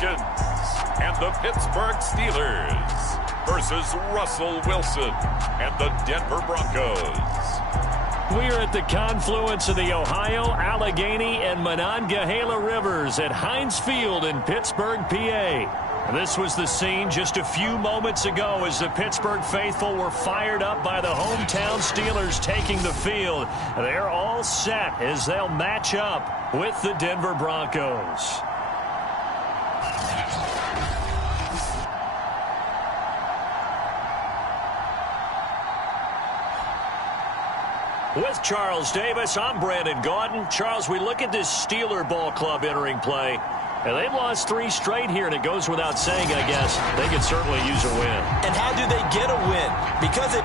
Haskins. And the Pittsburgh Steelers versus Russell Wilson and the Denver Broncos. We're at the confluence of the Ohio, Allegheny, and Monongahela Rivers at Heinz Field in Pittsburgh, PA. This was the scene just a few moments ago as the Pittsburgh faithful were fired up by the hometown Steelers taking the field. They're all set as they'll match up with the Denver Broncos. With Charles Davis, I'm Brandon Gaudin. Charles, we look at this Steeler ball club entering play. And they've lost 3 straight here, and it goes without saying, I guess, they could certainly use a win. And how do they get a win? Because it...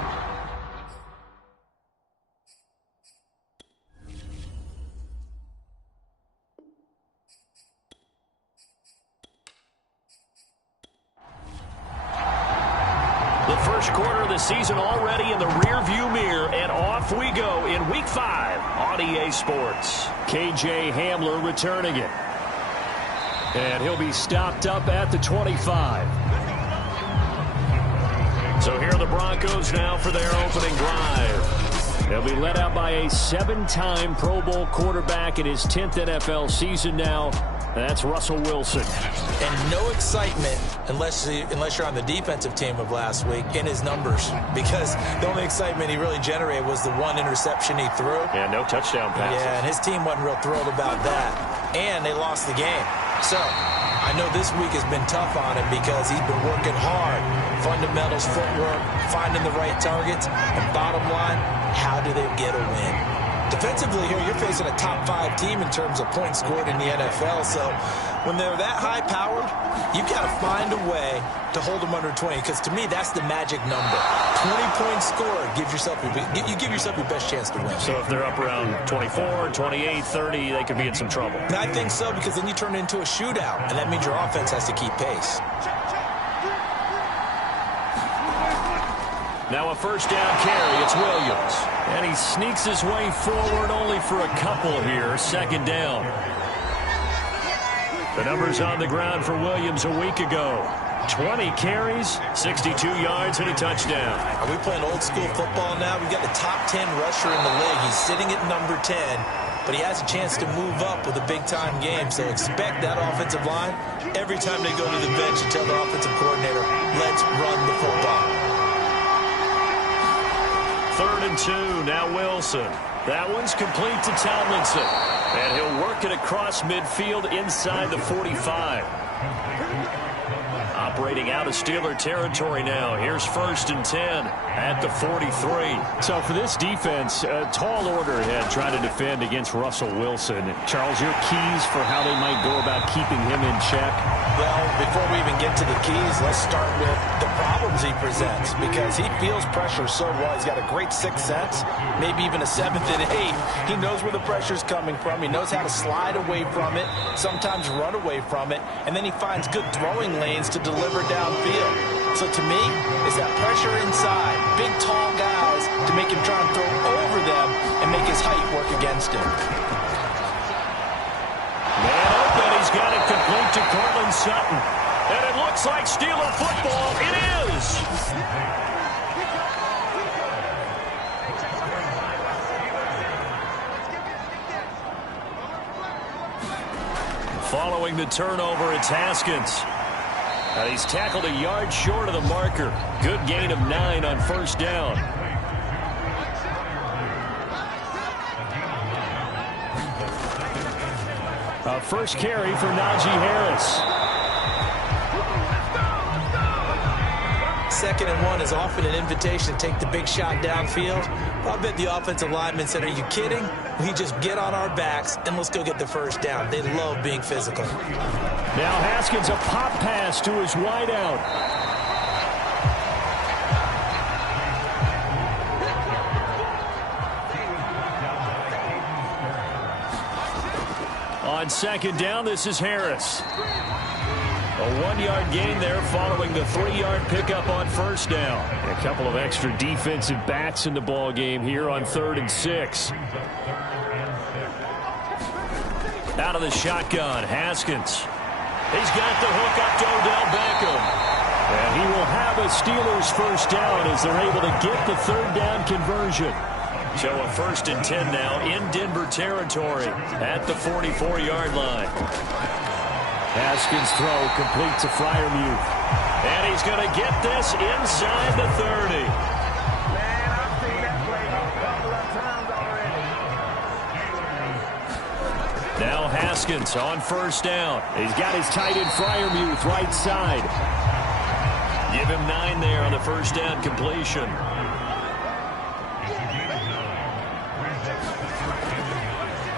The first quarter of the season already in the rearview mirror, and off we go in Week 5 on EA Sports. KJ Hamler returning it. And he'll be stopped up at the 25. So here are the Broncos now for their opening drive. They'll be led out by a 7-time Pro Bowl quarterback in his 10th NFL season now. That's Russell Wilson. And no excitement unless you're on the defensive team of last week in his numbers. Because the only excitement he really generated was the 1 interception he threw. Yeah, no touchdown passes. Yeah, and his team wasn't real thrilled about that. And they lost the game. So, I know this week has been tough on him because he's been working hard. Fundamentals, footwork, finding the right targets. And bottom line, how do they get a win? Defensively here, you're facing a top 5 team in terms of points scored in the NFL. So, when they're that high-powered, you've got to find a way to hold them under 20. Because to me, that's the magic number. 20 points scored, you give yourself your best chance to win. So if they're up around 24, 28, 30, they could be in some trouble. And I think so, because then you turn it into a shootout, and that means your offense has to keep pace. Now a first down carry, it's Williams. And he sneaks his way forward only for a couple here, second down. The numbers on the ground for Williams a week ago. 20 carries, 62 yards, and a touchdown. Are we playing old school football now? We've got the top 10 rusher in the league. He's sitting at number 10, but he has a chance to move up with a big-time game. So expect that offensive line every time they go to the bench and tell the offensive coordinator, let's run the football. 3rd and 2, now Wilson. That one's complete to Tomlinson. And he'll work it across midfield inside the 45. Operating out of Steeler territory now. Here's 1st and 10 at the 43. So for this defense, a tall order ahead trying to defend against Russell Wilson. Charles, your keys for how they might go about keeping him in check? Well, before we even get to the keys, let's start with the problems he presents, because he feels pressure so well. He's got a great 6th sense, maybe even a 7th and 8th. He knows where the pressure's coming from. He knows how to slide away from it, sometimes run away from it, and then he finds good throwing lanes to deliver downfield. So to me, it's that pressure inside, big tall guys to make him try and throw over them and make his height work against him. Man open, he's got it complete to Cortland Sutton. And it looks like Steeler football. It is. Following the turnover, it's Haskins. Now he's tackled a yard short of the marker. Good gain of 9 on 1st down. A first carry for Najee Harris. 2nd and 1 is often an invitation to take the big shot downfield. I bet the offensive lineman said, are you kidding? We just get on our backs and let's go get the 1st down. They love being physical. Now Haskins, a pop pass to his wideout. On 2nd down, this is Harris. A 1-yard gain there following the 3-yard pickup on 1st down. A couple of extra defensive backs in the ball game here on 3rd and 6. Out of the shotgun, Haskins. He's got the hook up to Odell Beckham. And he will have a Steelers first down as they're able to get the third down conversion. So a 1st and 10 now in Denver territory at the 44-yard line. Haskins' throw complete to Freiermuth. And he's going to get this inside the 30. Now Haskins on first down. He's got his tight end Freiermuth right side. Give him 9 there on the first down completion.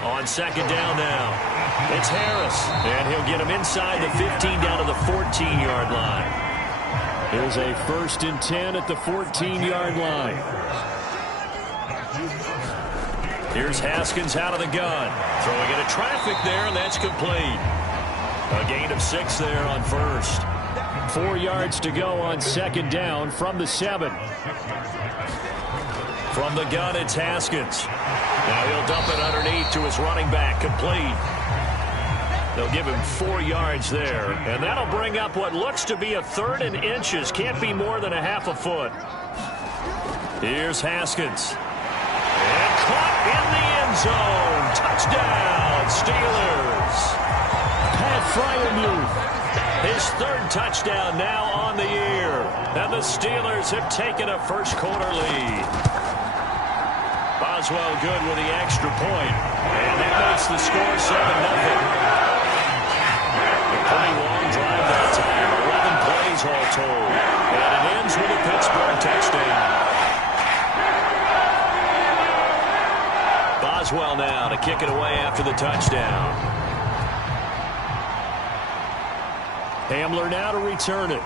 On second down now, it's Harris. And he'll get him inside the 15 down to the 14-yard line. Here's a 1st and 10 at the 14-yard line. Here's Haskins out of the gun. Throwing into traffic there, and that's complete. A gain of 6 there on first. 4 yards to go on second down from the 7. From the gun, it's Haskins. Now he'll dump it underneath to his running back, complete. They'll give him 4 yards there, and that'll bring up what looks to be a 3rd and inches. Can't be more than a half a foot. Here's Haskins. And caught in the end zone. Touchdown, Steelers. Pat Freiermuth. His 3rd touchdown now on the year. And the Steelers have taken a first-quarter lead. Boswell good with the extra point. And that makes the score 7-0. A pretty long drive that time. 11 plays all told. And it ends with a Pittsburgh touchdown. Boswell now to kick it away after the touchdown. Hamler now to return it.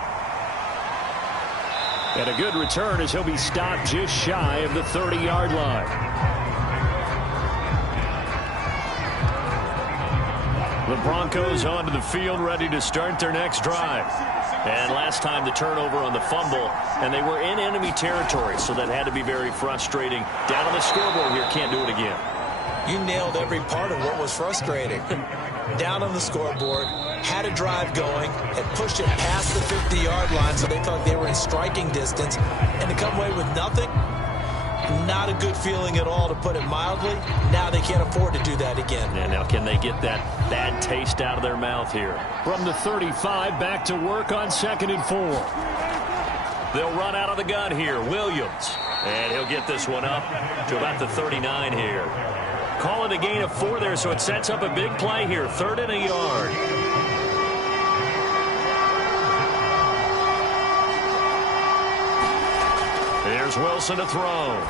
And a good return as he'll be stopped just shy of the 30-yard line. The Broncos onto the field ready to start their next drive. And last time the turnover on the fumble, and they were in enemy territory, so that had to be very frustrating. Down on the scoreboard here, can't do it again. You nailed every part of what was frustrating. Down on the scoreboard, had a drive going, had pushed it past the 50-yard line so they felt like they were in striking distance, and to come away with nothing, not a good feeling at all, to put it mildly. Now they can't afford to do that again. And now can they get that bad taste out of their mouth here? From the 35, back to work on 2nd and 4. They'll run out of the gun here, Williams. And he'll get this one up to about the 39 here. Call it a gain of 4 there, so it sets up a big play here. 3rd and a yard. There's Wilson to throw.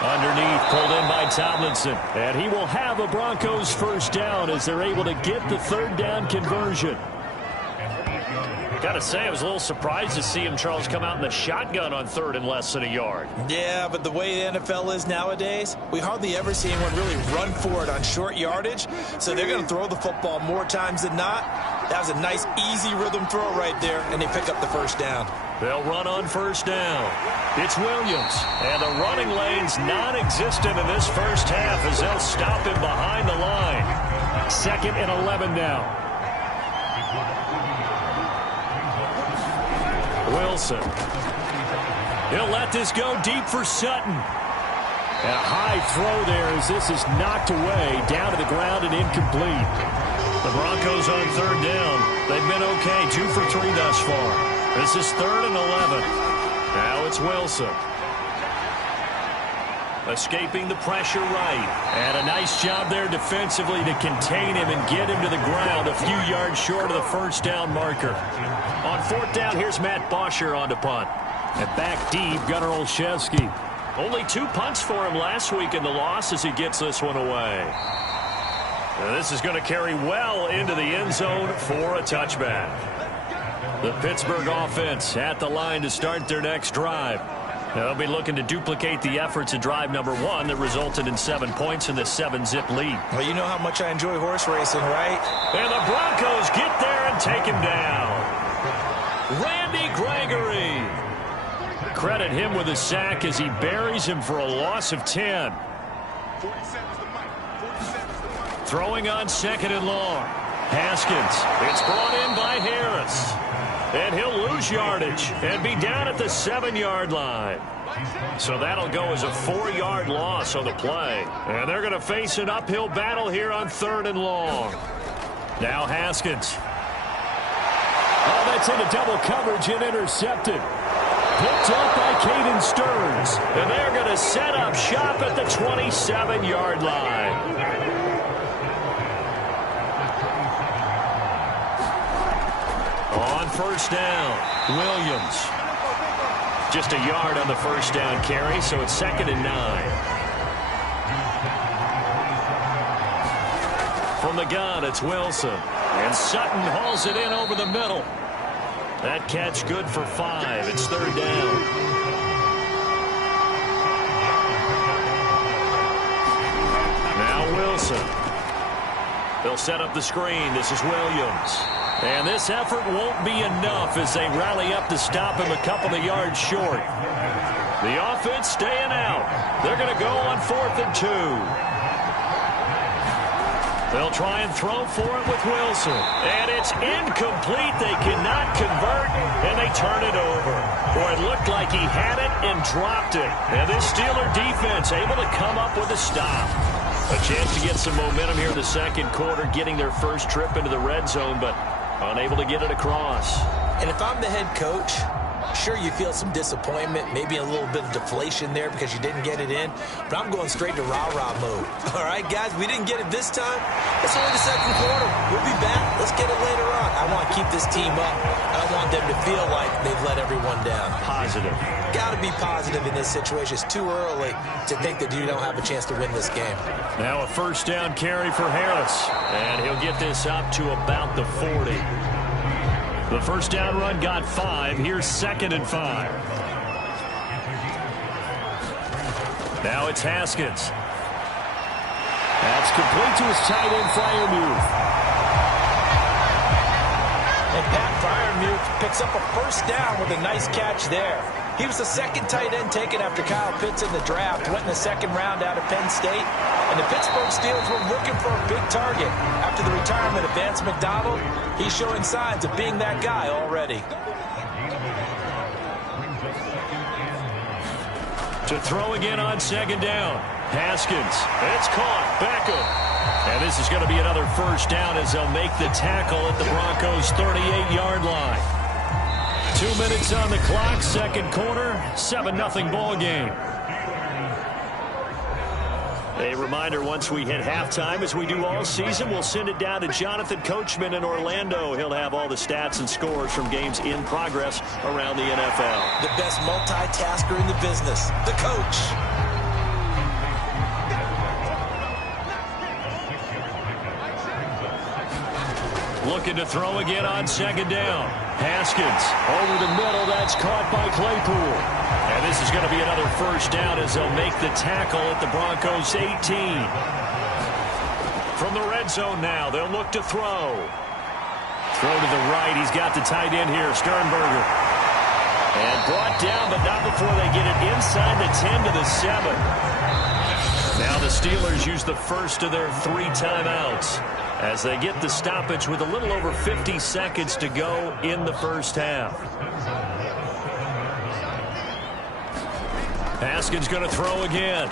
Underneath, pulled in by Tomlinson. And he will have a Broncos first down as they're able to get the 3rd down conversion. Got to say, I was a little surprised to see him, Charles, come out in the shotgun on 3rd and less than a yard. Yeah, but the way the NFL is nowadays, we hardly ever see anyone really run for it on short yardage. So they're going to throw the football more times than not. That was a nice, easy rhythm throw right there, and they pick up the first down. They'll run on first down. It's Williams. And the running lane's non-existent in this first half as they'll stop him behind the line. 2nd and 11 now. Wilson. He'll let this go deep for Sutton. And a high throw there as this is knocked away, down to the ground and incomplete. The Broncos on 3rd down. They've been okay, 2 for 3 thus far. This is 3rd and 11. Now it's Wilson. Escaping the pressure right. And a nice job there defensively to contain him and get him to the ground a few yards short of the first down marker. On 4th down, here's Matt Bosher on to punt. And back deep, Gunnar Olszewski. Only 2 punts for him last week in the loss as he gets this one away. Now this is going to carry well into the end zone for a touchback. The Pittsburgh offense at the line to start their next drive. They'll be looking to duplicate the efforts of drive number 1 that resulted in 7 points in the 7-zip lead. Well, you know how much I enjoy horse racing, right? And the Broncos get there and take him down. Randy Gregory. Credit him with a sack as he buries him for a loss of 10. Throwing on 2nd and long. Haskins. It's brought in by Harris. And he'll lose yardage and be down at the 7-yard line. So that'll go as a 4-yard loss on the play. And they're going to face an uphill battle here on 3rd and long. Now Haskins. Oh, that's into double coverage and intercepted. Picked up by Caden Stearns. And they're going to set up shop at the 27-yard line. On 1st down, Williams. Just a yard on the 1st down carry, so it's 2nd and 9. From the gun, it's Wilson. And Sutton hauls it in over the middle. That catch good for 5. It's 3rd down. Now Wilson. They'll set up the screen. This is Williams. And this effort won't be enough as they rally up to stop him a couple of yards short. The offense staying out. They're going to go on 4th and 2. They'll try and throw for it with Wilson. And it's incomplete. They cannot convert, and they turn it over. Boy, it looked like he had it and dropped it. And this Steeler defense able to come up with a stop. A chance to get some momentum here in the 2nd quarter, getting their first trip into the red zone, but unable to get it across. And if I'm the head coach, sure, you feel some disappointment, maybe a little bit of deflation there because you didn't get it in, but I'm going straight to rah-rah mode. All right, guys, we didn't get it this time. It's only the 2nd quarter. We'll be back. Let's get it later on. I want to keep this team up. I don't want them to feel like they've let everyone down. Positive. Got to be positive in this situation. It's too early to think that you don't have a chance to win this game. Now a 1st down carry for Harris, and he'll get this up to about the 40. The 1st down run got 5. Here's 2nd and 5. Now it's Haskins. That's complete to his tight end, Freiermuth. And Pat Freiermuth picks up a 1st down with a nice catch there. He was the 2nd tight end taken after Kyle Pitts in the draft. Went in the 2nd round out of Penn State. And the Pittsburgh Steelers were looking for a big target. After the retirement of Vance McDonald, he's showing signs of being that guy already. To throw again on 2nd down. Haskins. It's caught. Beckham. And this is going to be another 1st down as they'll make the tackle at the Broncos' 38-yard line. 2 minutes on the clock, 2nd quarter, 7-0 ball game. A reminder, once we hit halftime, as we do all season, we'll send it down to Jonathan Coachman in Orlando. He'll have all the stats and scores from games in progress around the NFL. The best multitasker in the business, the coach. Looking to throw again on 2nd down. Haskins over the middle. That's caught by Claypool. And this is going to be another 1st down as they'll make the tackle at the Broncos' 18. From the red zone now, they'll look to throw. Throw to the right. He's got the tight end here, Sternberger. And brought down, but not before they get it inside the 10 to the 7. Now the Steelers use the first of their 3 timeouts as they get the stoppage with a little over 50 seconds to go in the 1st half. Haskins going to throw again.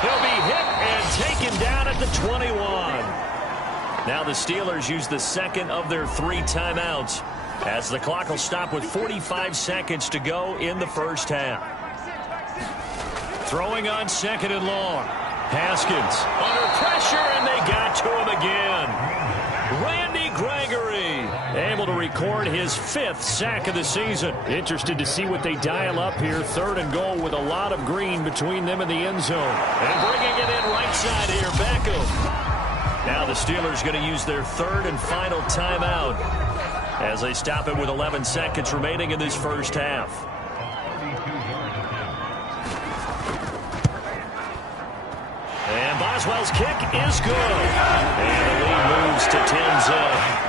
He'll be hit and taken down at the 21. Now the Steelers use the 2nd of their 3 timeouts as the clock will stop with 45 seconds to go in the 1st half. Throwing on 2nd and long. Haskins under pressure, and they got to him again. Randy Gregory able to record his 5th sack of the season. Interested to see what they dial up here. 3rd and goal with a lot of green between them and the end zone. And bringing it in right side here, Beckham. Now the Steelers going to use their 3rd and final timeout as they stop it with 11 seconds remaining in this 1st half. And Boswell's kick is good. And the lead moves to 10-0.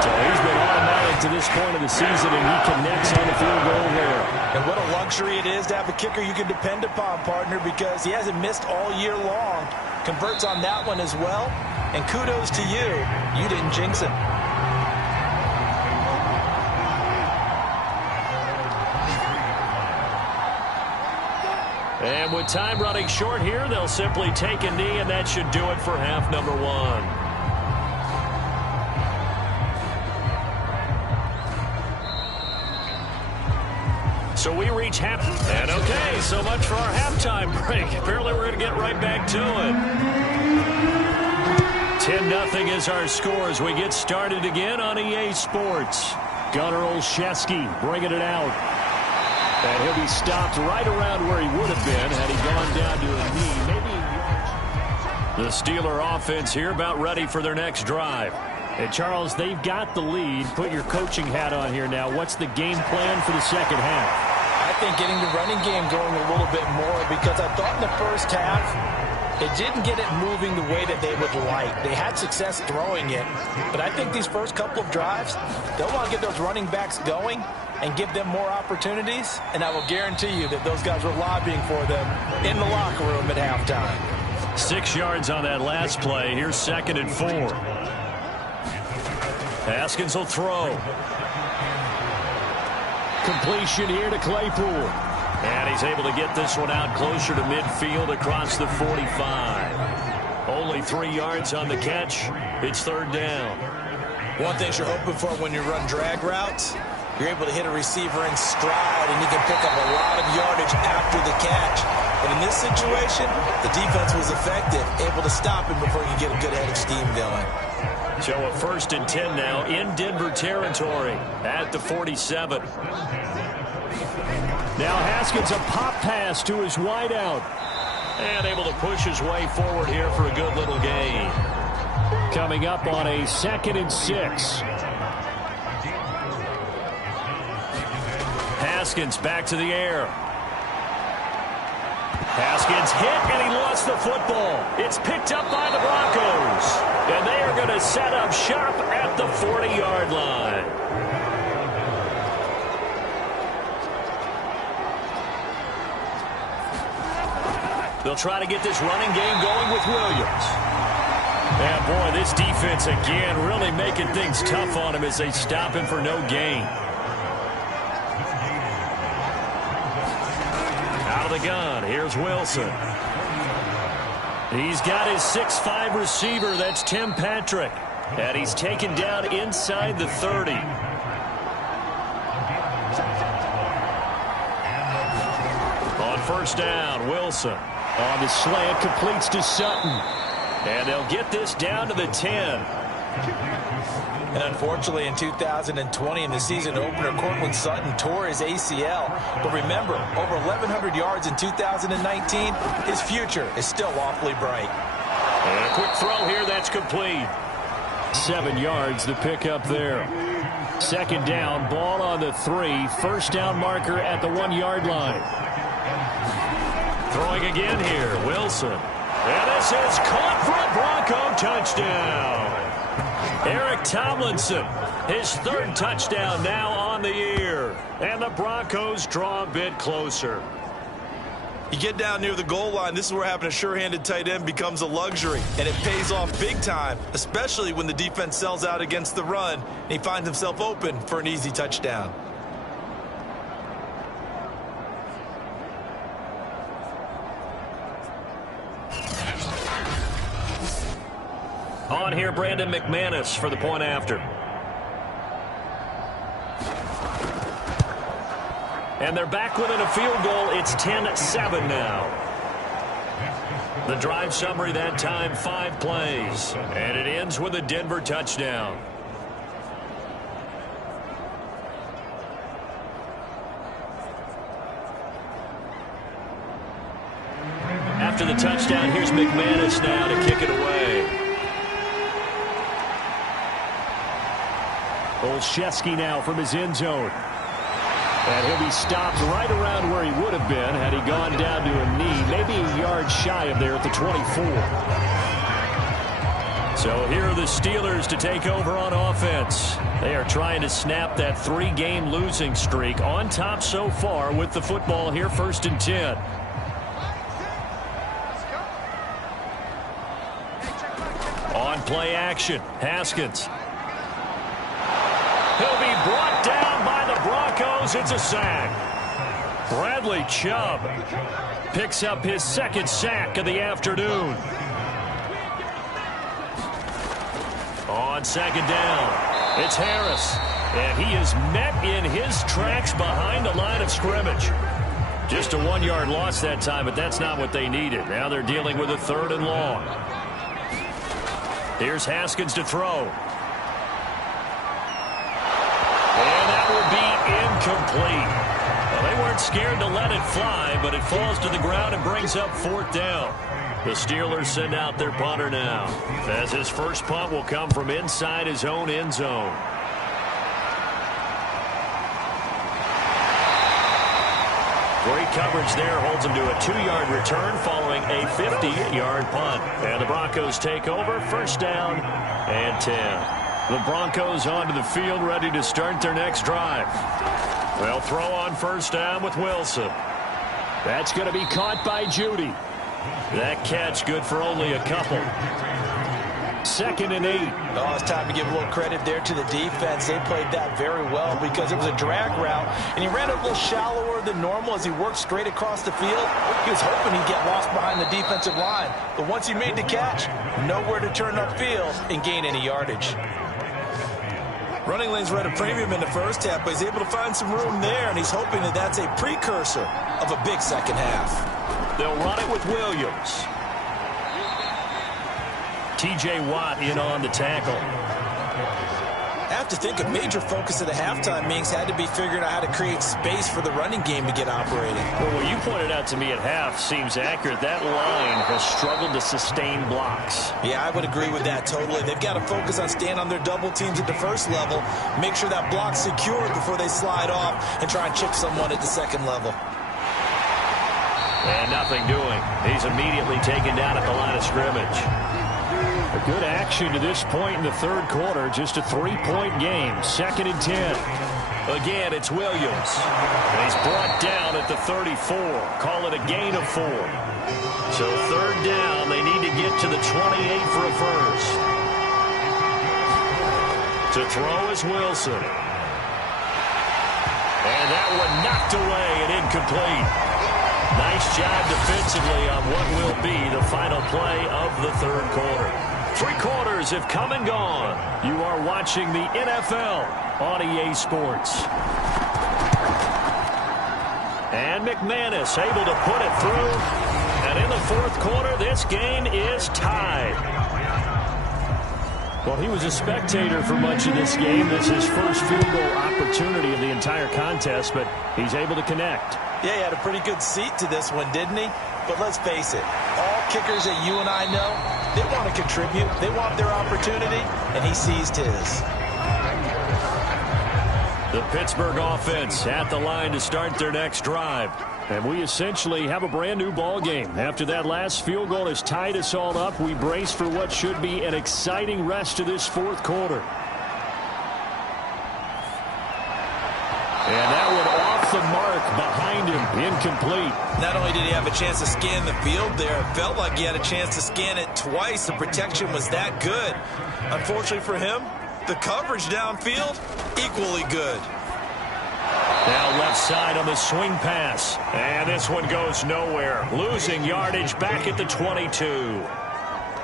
So he's been automatic to this point of the season, and he connects on the field goal there. And what a luxury it is to have a kicker you can depend upon, partner, because he hasn't missed all year long. Converts on that one as well. And kudos to you. You didn't jinx him. And with time running short here, they'll simply take a knee, and that should do it for half number one. So we reach half. And okay, so much for our halftime break. Apparently we're going to get right back to it. 10-0 is our score as we get started again on EA Sports. Gunnar Olszewski bringing it out. And he'll be stopped right around where he would have been had he gone down to a knee. Maybe the Steeler offense here about ready for their next drive. And Charles, they've got the lead. Put your coaching hat on here now. What's the game plan for the second half? I think getting the running game going a little bit more, because I thought in the first half it didn't get it moving the way that they would like. They had success throwing it, but I think these first couple of drives, they'll want to get those running backs going and give them more opportunities, and I will guarantee you that those guys were lobbying for them in the locker room at halftime. 6 yards on that last play. Here's 2nd and 4. Haskins will throw. Completion here to Claypool. And he's able to get this one out closer to midfield across the 45. Only 3 yards on the catch. It's 3rd down. One thing you're hoping for when you run drag routes, you're able to hit a receiver in stride, and he can pick up a lot of yardage after the catch. But in this situation, the defense was effective, able to stop him before he could get a good head of steam going. So a 1st and 10 now in Denver territory at the 47. Now Haskins, a pop pass to his wideout. And able to push his way forward here for a good little gain. Coming up on a 2nd and 6. Haskins back to the air. Haskins hit, and he lost the football. It's picked up by the Broncos. And they are going to set up shop at the 40-yard line. They'll try to get this running game going with Williams. And boy, this defense again really making things tough on him as they stop him for no gain. Out of the gun, here's Wilson. He's got his 6'5" receiver, that's Tim Patrick. And he's taken down inside the 30. On 1st down, Wilson. On the slant, completes to Sutton. And they'll get this down to the 10. And unfortunately, in 2020, in the season opener, Cortland Sutton tore his ACL. But remember, over 1,100 yards in 2019, his future is still awfully bright. And a quick throw here, that's complete. 7 yards, the pickup there. 2nd down, ball on the 3. 1st down marker at the 1-yard line. Throwing again here, Wilson. And this is caught for a Bronco touchdown. Eric Tomlinson, his 3rd touchdown now on the year. And the Broncos draw a bit closer. You get down near the goal line, this is where having a sure-handed tight end becomes a luxury. And it pays off big time, especially when the defense sells out against the run, and he finds himself open for an easy touchdown. On here, Brandon McManus for the point after. And they're back within a field goal. It's 10-7 now. The drive summary that time, 5 plays. And it ends with a Denver touchdown. After the touchdown, here's McManus now to kick it away. Olszewski now from his end zone. And he'll be stopped right around where he would have been had he gone down to a knee, maybe a yard shy of there at the 24. So here are the Steelers to take over on offense. They are trying to snap that 3-game losing streak, on top so far with the football here, 1st and 10. On play action, Haskins. He'll be brought down by the Broncos. It's a sack. Bradley Chubb picks up his 2nd sack of the afternoon. On 2nd down, it's Harris. And he is met in his tracks behind the line of scrimmage. Just a 1-yard loss that time, but that's not what they needed. Now they're dealing with a 3rd and long. Here's Haskins to throw. And that will be incomplete. Well, they weren't scared to let it fly, but it falls to the ground and brings up 4th down. The Steelers send out their punter now, as his first punt will come from inside his own end zone. Great coverage there, holds him to a 2-yard return following a 50-yard punt. And the Broncos take over, 1st down and 10. The Broncos onto the field, ready to start their next drive. They'll throw on 1st down with Wilson. That's going to be caught by Judy. That catch good for only a couple. 2nd and 8. Oh, it's time to give a little credit there to the defense. They played that very well because it was a drag route, and he ran it a little shallower than normal as he worked straight across the field. He was hoping he'd get lost behind the defensive line, but once he made the catch, nowhere to turn upfield and gain any yardage. Running lanes were at a premium in the first half, but he's able to find some room there, and he's hoping that that's a precursor of a big second half. They'll run it with Williams. T.J. Watt in on the tackle. I have to think a major focus of the halftime meetings had to be figuring out how to create space for the running game to get operating. Well, what you pointed out to me at half seems accurate. That line has struggled to sustain blocks. Yeah, I would agree with that totally. They've got to focus on staying on their double teams at the first level, make sure that block's secured before they slide off and try and chip someone at the second level. And nothing doing. He's immediately taken down at the line of scrimmage. A good action to this point in the 3rd quarter. Just a 3-point game. 2nd and 10. Again, it's Williams. And he's brought down at the 34. Call it a gain of 4. So 3rd down. They need to get to the 28 for a first. To throw is Wilson. And that one knocked away and incomplete. Nice job defensively on what will be the final play of the 3rd quarter. 3 quarters have come and gone. You are watching the NFL on EA Sports. And McManus able to put it through. And in the 4th quarter, this game is tied. Well, he was a spectator for much of this game. This is his first field goal opportunity of the entire contest, but he's able to connect. Yeah, he had a pretty good seat to this one, didn't he? But let's face it, all kickers that you and I know, they want to contribute. They want their opportunity, and he seized his. The Pittsburgh offense at the line to start their next drive. And we essentially have a brand new ball game. After that last field goal has tied us all up, we brace for what should be an exciting rest of this 4th quarter. And that one off the mark behind him, incomplete. Not only did he have a chance to scan the field there, it felt like he had a chance to scan it twice. The protection was that good. Unfortunately for him, the coverage downfield, equally good. Now left side on the swing pass. And this one goes nowhere. Losing yardage back at the 22.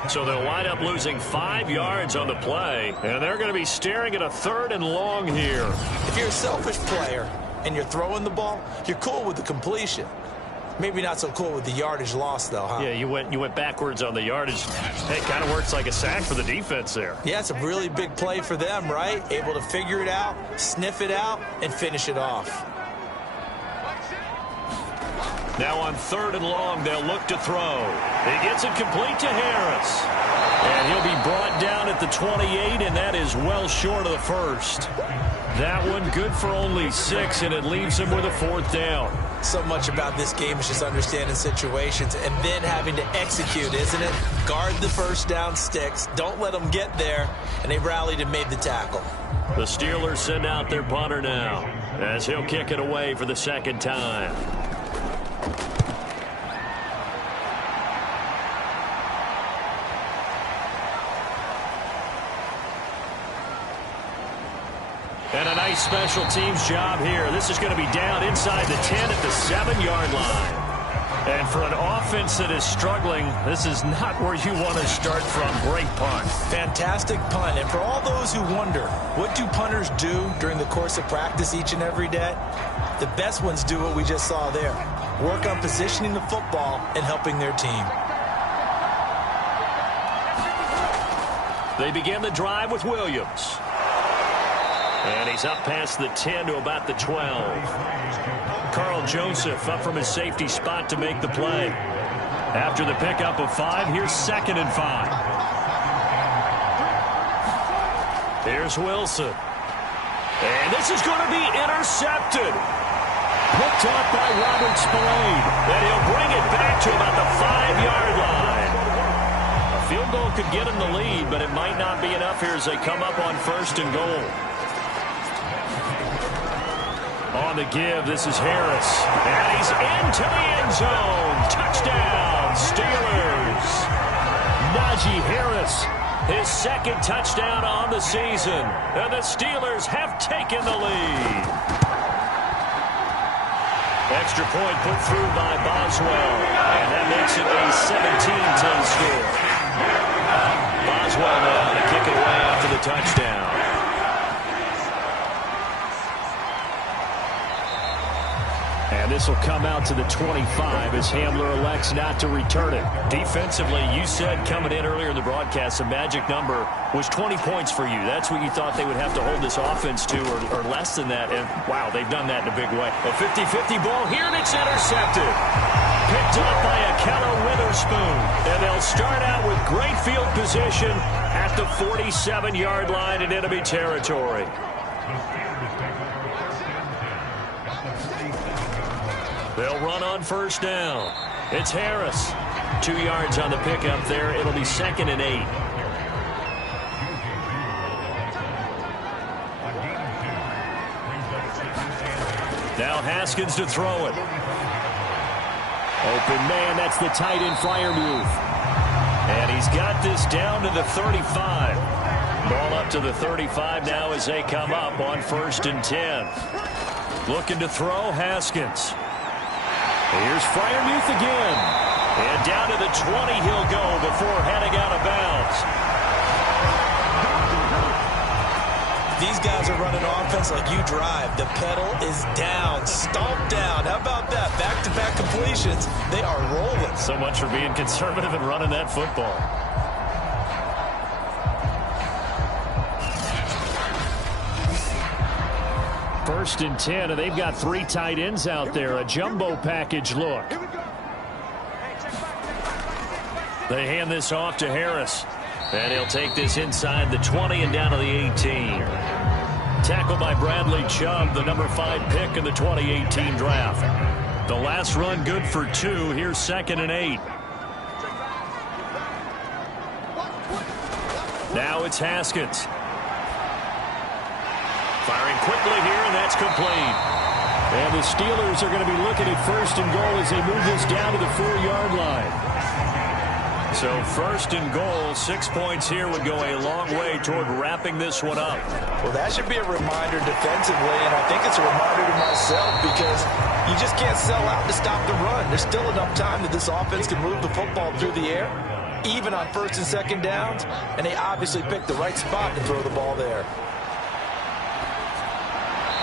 So they'll wind up losing 5 yards on the play. And they're going to be staring at a 3rd and long here. If you're a selfish player and you're throwing the ball, you're cool with the completion. Maybe not so cool with the yardage loss, though, huh? Yeah, you went backwards on the yardage. Hey, kind of works like a sack for the defense there. Yeah, it's a really big play for them, right? Able to figure it out, sniff it out, and finish it off. Now on 3rd and long, they'll look to throw. He gets it complete to Harris. And he'll be brought down at the 28, and that is well short of the first. That one good for only 6, and it leaves him with a 4th down. So much about this game is just understanding situations and then having to execute, isn't it? Guard the first down sticks. Don't let them get there. And they rallied and made the tackle. The Steelers send out their punter now as he'll kick it away for the 2nd time. And a nice special teams job here. This is going to be down inside the 10 at the 7-yard line. And for an offense that is struggling, this is not where you want to start from. Great punt. Fantastic punt. And for all those who wonder, what do punters do during the course of practice each and every day? The best ones do what we just saw there. Work on positioning the football and helping their team. They begin the drive with Williams. And he's up past the 10 to about the 12. Carl Joseph up from his safety spot to make the play. After the pickup of 5, here's 2nd and 5. Here's Wilson. And this is going to be intercepted. Picked off by Robert Spillane. And he'll bring it back to about the 5-yard line. A field goal could get him the lead, but it might not be enough here as they come up on 1st and goal. On the give, this is Harris. And he's into the end zone. Touchdown, Steelers. Najee Harris, his 2nd touchdown on the season. And the Steelers have taken the lead. Extra point put through by Boswell. And that makes it a 17-10 score. Boswell now to kick it away after the touchdown. And this will come out to the 25 as Hamler elects not to return it. Defensively, you said coming in earlier in the broadcast, the magic number was 20 points for you. That's what you thought they would have to hold this offense to, or less than that. And, wow, they've done that in a big way. A 50-50 ball here, and it's intercepted. Picked up by Akella Witherspoon. And they'll start out with great field position at the 47-yard line in enemy territory. They'll run on 1st down. It's Harris. 2 yards on the pickup there. It'll be 2nd and 8. Now Haskins to throw it. Open man, that's the tight end Freiermuth. And he's got this down to the 35. Ball up to the 35 now as they come up on 1st and 10. Looking to throw, Haskins. Here's Freiermuth again. And down to the 20 he'll go before heading out of bounds. These guys are running offense like you drive. The pedal is down, stomped down. How about that? Back-to-back completions. They are rolling. So much for being conservative and running that football. First and 10, and they've got 3 tight ends out there. A jumbo package look. They hand this off to Harris. And he'll take this inside the 20 and down to the 18. Tackled by Bradley Chubb, the number 5 pick in the 2018 draft. The last run good for 2. Here's 2nd and 8. Now it's Haskins. Firing quickly here, and that's complete. And the Steelers are going to be looking at 1st and goal as they move this down to the 4-yard line. So 1st and goal, 6 points here would go a long way toward wrapping this one up. Well, that should be a reminder defensively, and I think it's a reminder to myself because you just can't sell out to stop the run. There's still enough time that this offense can move the football through the air, even on 1st and 2nd downs, and they obviously picked the right spot to throw the ball there.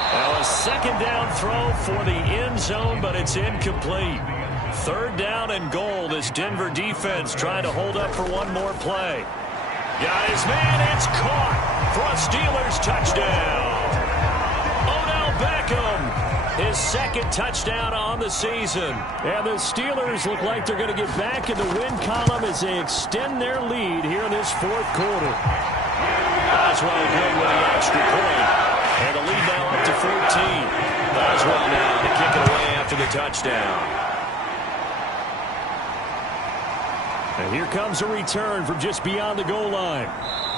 Now a 2nd down throw for the end zone, but it's incomplete. 3rd down and goal. This Denver defense trying to hold up for one more play. Got his man. It's caught for a Steelers touchdown. Odell Beckham, his second touchdown on the season. And the Steelers look like they're going to get back in the win column as they extend their lead here in this fourth quarter. Boswell good with the extra point. And the lead now up to 14. Boswell now to kick it away after the touchdown. And here comes a return from just beyond the goal line.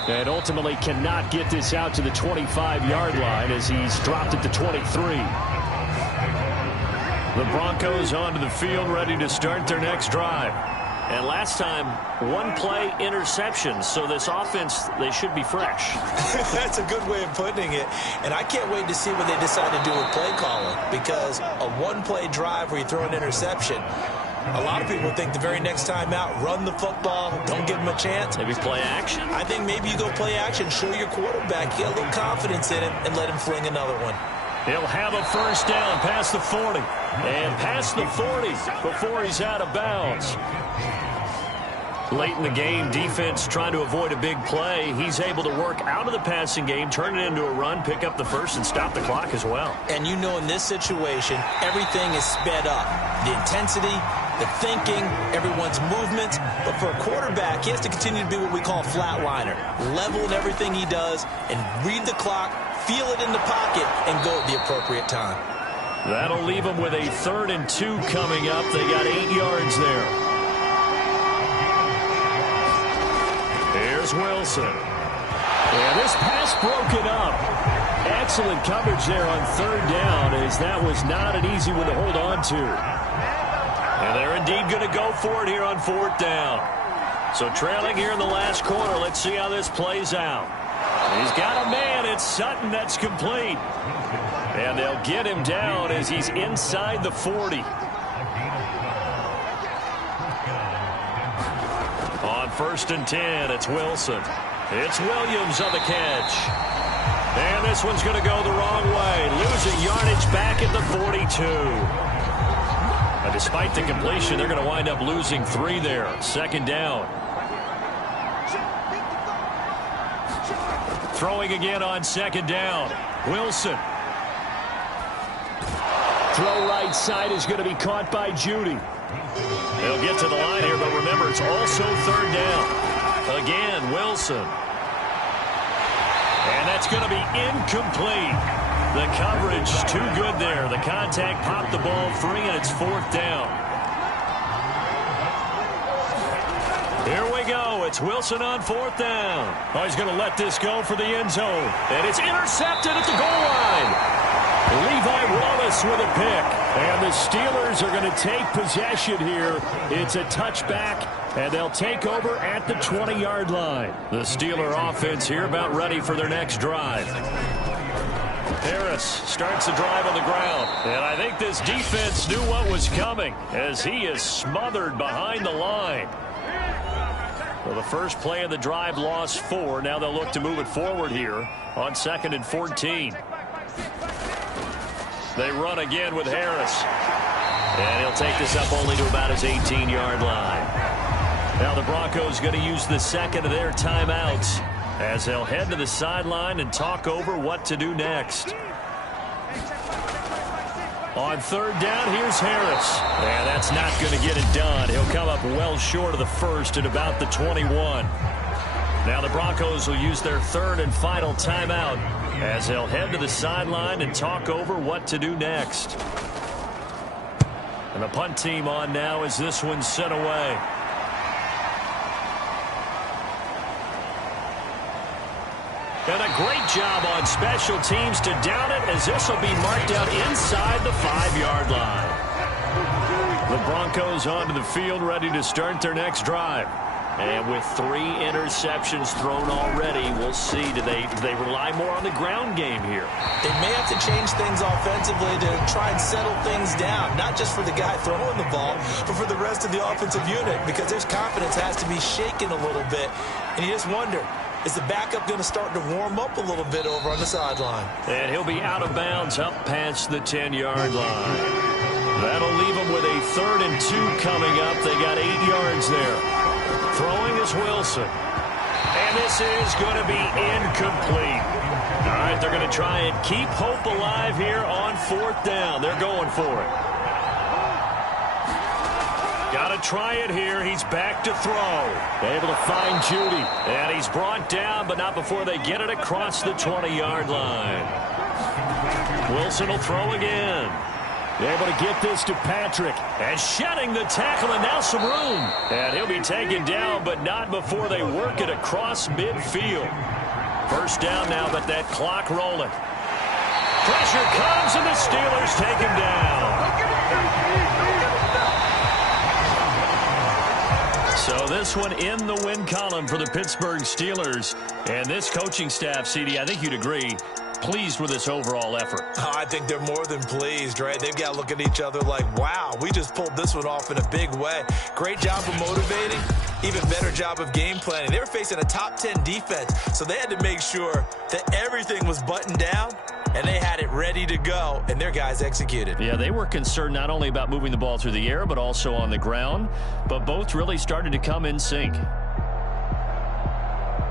And ultimately cannot get this out to the 25-yard line as he's dropped it to 23. The Broncos onto the field ready to start their next drive. And last time, one-play interception. So this offense, they should be fresh. That's a good way of putting it. And I can't wait to see what they decide to do with play calling. Because a one-play drive where you throw an interception, a lot of people think the very next time out, run the football, don't give them a chance. Maybe play action? I think maybe you go play action, show your quarterback, get a little confidence in him, and let him fling another one. He'll have a first down past the 40. And past the 40 before he's out of bounds. Late in the game, defense trying to avoid a big play. He's able to work out of the passing game, turn it into a run, pick up the first, and stop the clock as well. And you know in this situation, everything is sped up. The intensity, the thinking, everyone's movement. But for a quarterback, he has to continue to be what we call a flatliner. Level in everything he does and read the clock, feel it in the pocket, and go at the appropriate time. That'll leave them with a 3rd and 2 coming up. They got 8 yards there. Here's Wilson. And this pass broken up. Excellent coverage there on 3rd down, as that was not an easy one to hold on to. And they're indeed going to go for it here on 4th down. So trailing here in the last quarter. Let's see how this plays out. He's got a man. It's Sutton. That's complete. And they'll get him down as he's inside the 40. On 1st and 10, it's Wilson. It's Williams on the catch. And this one's going to go the wrong way. Losing yardage back at the 42. And despite the completion, they're going to wind up losing 3 there. 2nd down. Throwing again on 2nd down. Wilson. Throw right side is going to be caught by Judy. They'll get to the line here, but remember, it's also 3rd down. Again, Wilson. And that's going to be incomplete. The coverage too good there. The contact popped the ball free, and it's 4th down. Here we go. It's Wilson on 4th down. Oh, he's going to let this go for the end zone. And it's intercepted at the goal line. Levi Wallace with a pick. And the Steelers are going to take possession here. It's a touchback, and they'll take over at the 20-yard line. The Steeler offense here about ready for their next drive. Harris starts the drive on the ground. And I think this defense knew what was coming as he is smothered behind the line. Well, the first play of the drive lost 4. Now they'll look to move it forward here on 2nd and 14. They run again with Harris. And he'll take this up only to about his 18-yard line. Now the Broncos going to use the 2nd of their timeouts as they'll head to the sideline and talk over what to do next. On 3rd down, here's Harris. And that's not going to get it done. He'll come up well short of the first at about the 21. Now the Broncos will use their 3rd and final timeout as they'll head to the sideline and talk over what to do next. And the punt team on now as this one's sent away. And a great job on special teams to down it as this will be marked out inside the 5-yard line. The Broncos onto the field ready to start their next drive. And with 3 interceptions thrown already, we'll see. Do they rely more on the ground game here? They may have to change things offensively to try and settle things down, not just for the guy throwing the ball, but for the rest of the offensive unit, because their confidence has to be shaken a little bit. And you just wonder, is the backup going to start to warm up a little bit over on the sideline? And he'll be out of bounds up past the 10-yard line. That'll leave them with a 3rd and 2 coming up. They got 8 yards there. Throwing is Wilson. And this is going to be incomplete. All right, they're going to try and keep hope alive here on 4th down. They're going for it. Got to try it here. He's back to throw. Able to find Judy. And he's brought down, but not before they get it across the 20-yard line. Wilson will throw again. Able to get this to Patrick. And shedding the tackle, and now some room. And he'll be taken down, but not before they work it across midfield. 1st down now, but that clock rolling. Pressure comes, and the Steelers take him down. So this one in the win column for the Pittsburgh Steelers. And this coaching staff, CD, I think you'd agree, pleased with this overall effort. Oh, I think they're more than pleased, right? They've got to look at each other like, wow, we just pulled this one off in a big way. Great job of motivating, even better job of game planning. They were facing a top 10 defense, so they had to make sure that everything was buttoned down, and they had it ready to go, and their guys executed. Yeah, they were concerned not only about moving the ball through the air, but also on the ground, but both really started to come in sync.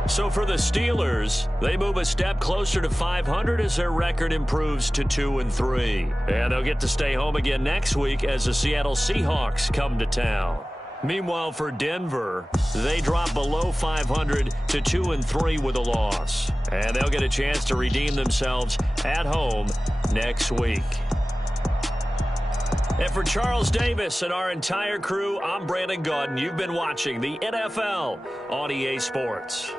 So for the Steelers, they move a step closer to 500 as their record improves to 2-3. And they'll get to stay home again next week as the Seattle Seahawks come to town. Meanwhile, for Denver, they drop below 500 to 2-3 with a loss. And they'll get a chance to redeem themselves at home next week. And for Charles Davis and our entire crew, I'm Brandon Gaudin. You've been watching the NFL on EA Sports.